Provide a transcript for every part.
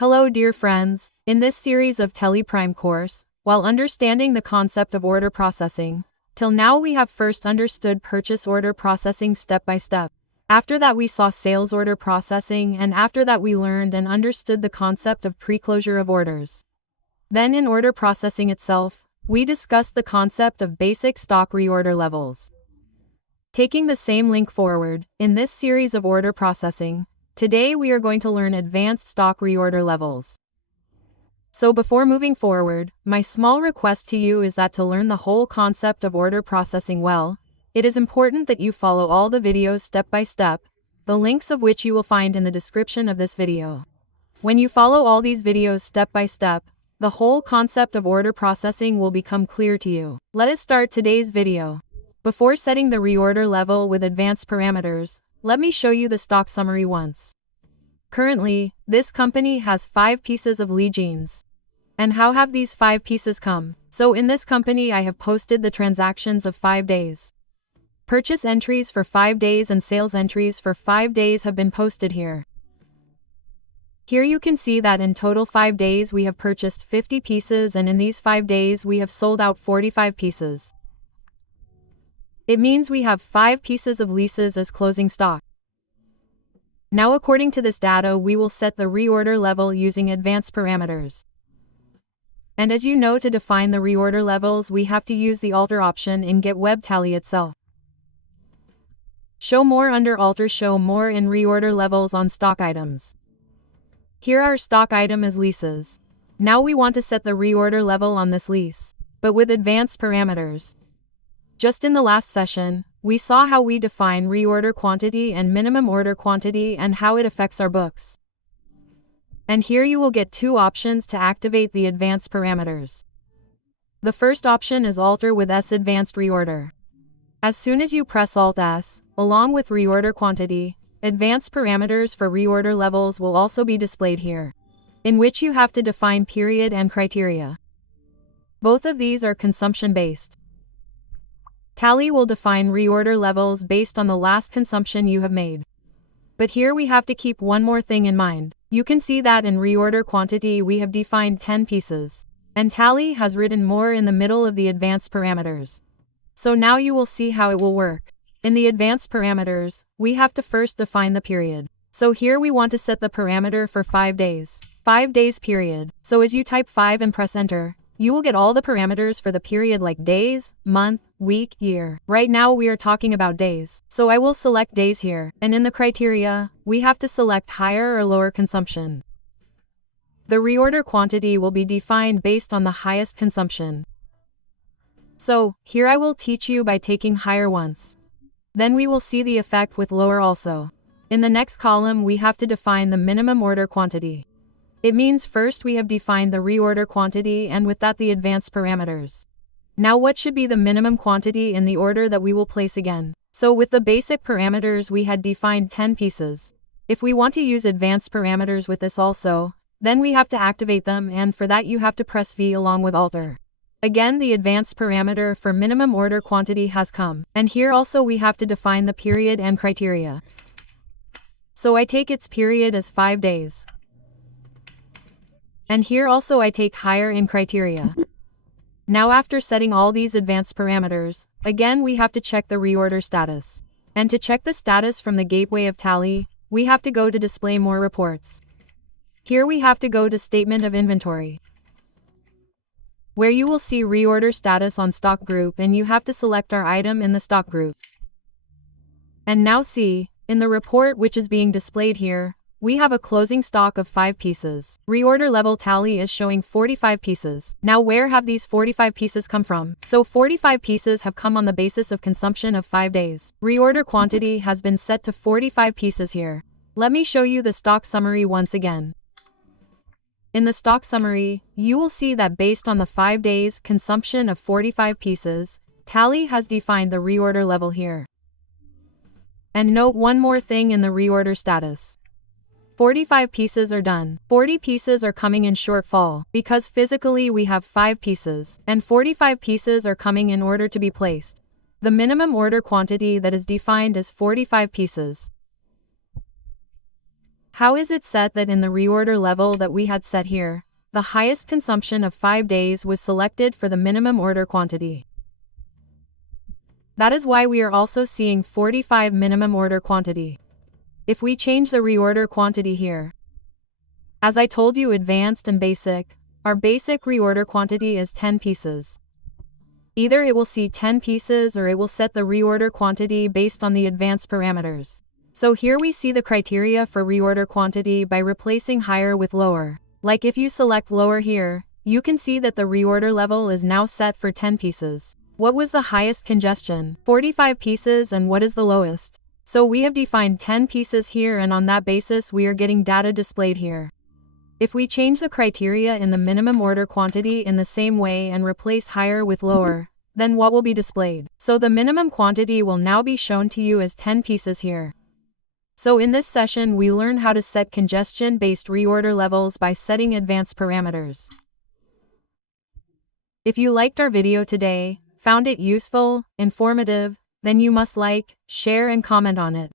Hello dear friends, in this series of Teleprime course, while understanding the concept of order processing, till now we have first understood purchase order processing step by step. After that we saw sales order processing, and after that we learned and understood the concept of pre-closure of orders. Then in order processing itself, we discussed the concept of basic stock reorder levels. Taking the same link forward, in this series of order processing, today we are going to learn advanced stock reorder levels. So before moving forward, my small request to you is that to learn the whole concept of order processing well, it is important that you follow all the videos step by step, the links of which you will find in the description of this video. When you follow all these videos step by step, the whole concept of order processing will become clear to you. Let us start today's video. Before setting the reorder level with advanced parameters, let me show you the stock summary once. Currently, this company has 5 pieces of Lee jeans. And how have these 5 pieces come? So in this company I have posted the transactions of 5 days. Purchase entries for 5 days and sales entries for 5 days have been posted here. Here you can see that in total 5 days we have purchased 50 pieces, and in these 5 days we have sold out 45 pieces. It means we have 5 pieces of leases as closing stock. Now according to this data we will set the reorder level using advanced parameters. And as you know, to define the reorder levels we have to use the alter option in Get Web Tally itself. Show more under alter, show more in reorder levels on stock items. Here our stock item is leases. Now we want to set the reorder level on this lease, but with advanced parameters. Just in the last session, we saw how we define reorder quantity and minimum order quantity and how it affects our books. And here you will get 2 options to activate the advanced parameters. The first option is alter with S advanced reorder. As soon as you press Alt S, along with reorder quantity, advanced parameters for reorder levels will also be displayed here, in which you have to define period and criteria. Both of these are consumption based. Tally will define reorder levels based on the last consumption you have made. But here we have to keep one more thing in mind. You can see that in reorder quantity we have defined 10 pieces, and Tally has written more in the middle of the advanced parameters. So now you will see how it will work. In the advanced parameters, we have to first define the period. So here we want to set the parameter for 5 days. 5 days period. So as you type 5 and press enter, you will get all the parameters for the period like days, month, week, year. Right now we are talking about days, so I will select days here, and in the criteria, we have to select higher or lower consumption. The reorder quantity will be defined based on the highest consumption. So, here I will teach you by taking higher once. Then we will see the effect with lower also. In the next column we have to define the minimum order quantity. It means first we have defined the reorder quantity and with that the advanced parameters. Now what should be the minimum quantity in the order that we will place again? So with the basic parameters we had defined 10 pieces. If we want to use advanced parameters with this also, then we have to activate them, and for that you have to press V along with alter. Again the advanced parameter for minimum order quantity has come, and here also we have to define the period and criteria. So I take its period as 5 days. And here also I take higher in criteria. Now after setting all these advanced parameters, again we have to check the reorder status. And to check the status from the gateway of Tally, we have to go to display more reports. Here we have to go to statement of inventory, where you will see reorder status on stock group, and you have to select our item in the stock group. And now see, in the report which is being displayed here, we have a closing stock of 5 pieces. Reorder level Tally is showing 45 pieces. Now where have these 45 pieces come from? So 45 pieces have come on the basis of consumption of 5 days. Reorder quantity has been set to 45 pieces here. Let me show you the stock summary once again. In the stock summary, you will see that based on the 5 days consumption of 45 pieces, Tally has defined the reorder level here. And note one more thing in the reorder status. 45 pieces are done. 40 pieces are coming in shortfall, because physically we have 5 pieces, and 45 pieces are coming in order to be placed. The minimum order quantity that is defined is 45 pieces. How is it set that in the reorder level that we had set here, the highest consumption of 5 days was selected for the minimum order quantity? That is why we are also seeing 45 minimum order quantity. If we change the reorder quantity here, as I told you, advanced and basic, our basic reorder quantity is 10 pieces. Either it will see 10 pieces or it will set the reorder quantity based on the advanced parameters. So here we see the criteria for reorder quantity by replacing higher with lower. Like if you select lower here, you can see that the reorder level is now set for 10 pieces. What was the highest congestion? 45 pieces, and what is the lowest? So we have defined 10 pieces here, and on that basis we are getting data displayed here. If we change the criteria in the minimum order quantity in the same way and replace higher with lower, then what will be displayed? So the minimum quantity will now be shown to you as 10 pieces here. So in this session we learn how to set congestion-based reorder levels by setting advanced parameters. If you liked our video today, found it useful, informative, then you must like, share and comment on it.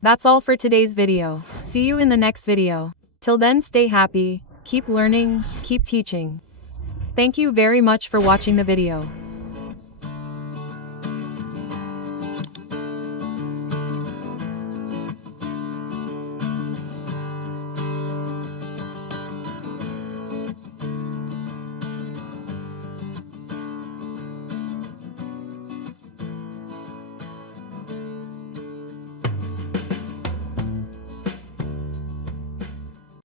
That's all for today's video. See you in the next video. Till then, stay happy, keep learning, keep teaching. Thank you very much for watching the video.